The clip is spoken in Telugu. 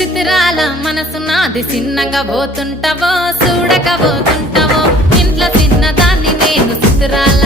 చిత్రాల మనసు నాది చిన్నగా పోతుంటావో చూడక పోతుంటావో ఇంట్లో చిన్నదాన్ని నేను చిత్రాల